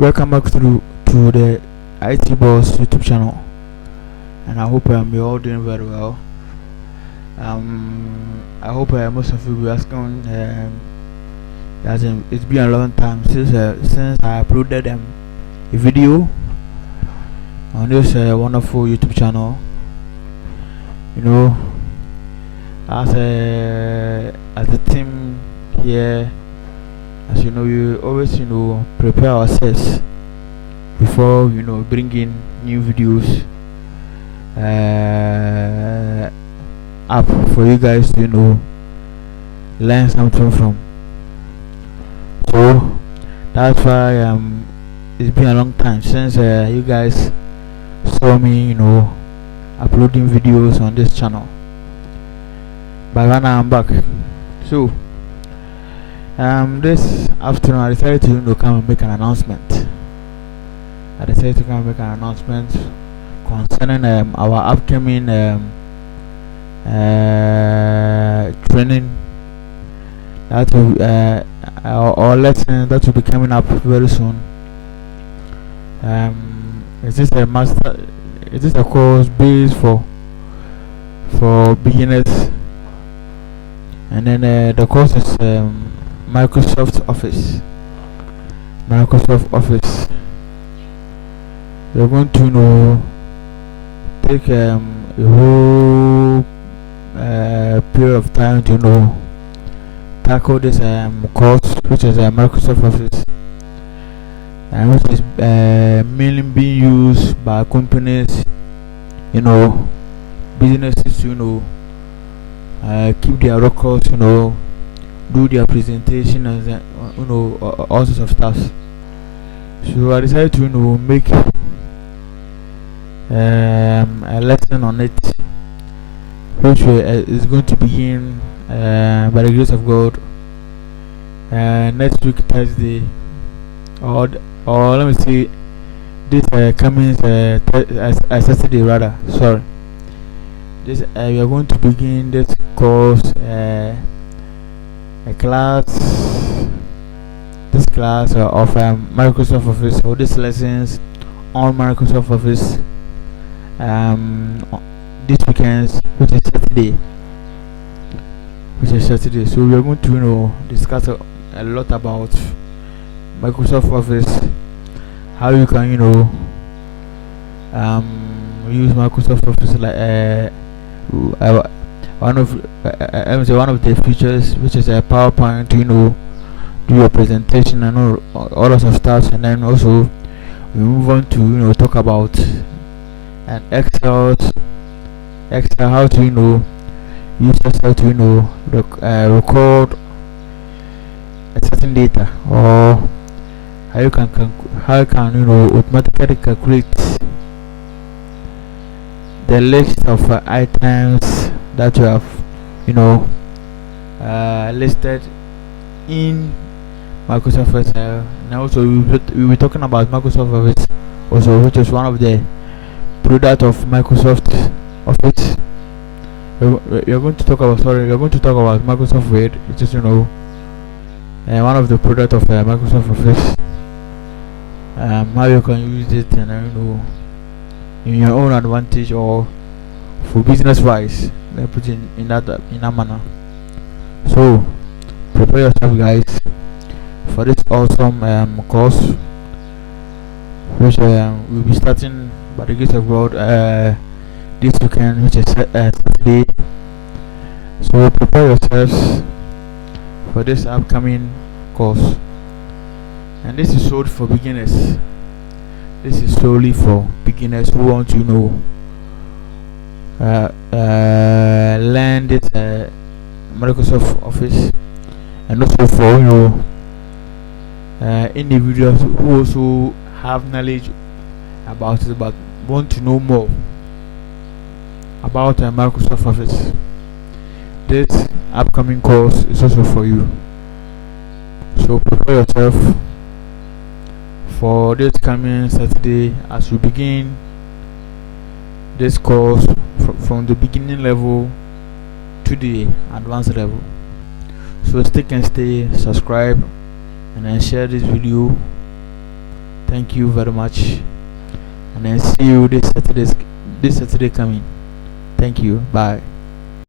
Welcome back to the IT Boss YouTube channel, and I hope you're all doing very well. I hope most of you will be asking that it's been a long time since I uploaded a video on this wonderful YouTube channel. You know, as a team here, as you know, we always prepare ourselves before bringing new videos up for you guys to learn something from. So that's why it's been a long time since you guys saw me uploading videos on this channel, but right now I'm back. So this afternoon I decided to come and make an announcement. Concerning our upcoming training that will or lesson that will be coming up very soon. Is this a course based for beginners, and then the course is Microsoft Office. We're going to take a whole period of time to tackle this course, which is Microsoft Office, and which is mainly being used by companies, businesses, keep their records, do their presentation, and all sorts of stuff. So I decided to make a lesson on it, which is going to begin by the grace of God next week Thursday, or let me see, this coming Saturday rather. Sorry, this we are going to begin this course, this class of Microsoft Office, or these lessons on Microsoft Office this weekend, which is Saturday. So we are going to discuss a lot about Microsoft Office, how you can use Microsoft Office, like one of the features, which is a PowerPoint, do your presentation and all sorts of stuff. And then also we move on to talk about an Excel, how to use Excel to record a certain data, or how you can automatically calculate the list of items that you have listed in Microsoft Excel. And also we will be talking about Microsoft Office also, which is one of the product of Microsoft Office. We are going to talk about Microsoft Word, which is one of the product of Microsoft Office. How you can use it, and in your own advantage, or for business wise, put it in that manner. So prepare yourself, guys, for this awesome course, which will be starting by the grace of God this weekend, which is Saturday. So prepare yourselves for this upcoming course, and this is sold for beginners. This is solely for beginners who want to learn this Microsoft Office, and also for individuals who also have knowledge about it but want to know more about Microsoft Office. This upcoming course is also for you. So prepare yourself for this coming Saturday as we begin this course from the beginning level to the advanced level. So stay, subscribe, and then share this video. Thank you very much, and then see you this Saturday coming. Thank you. Bye.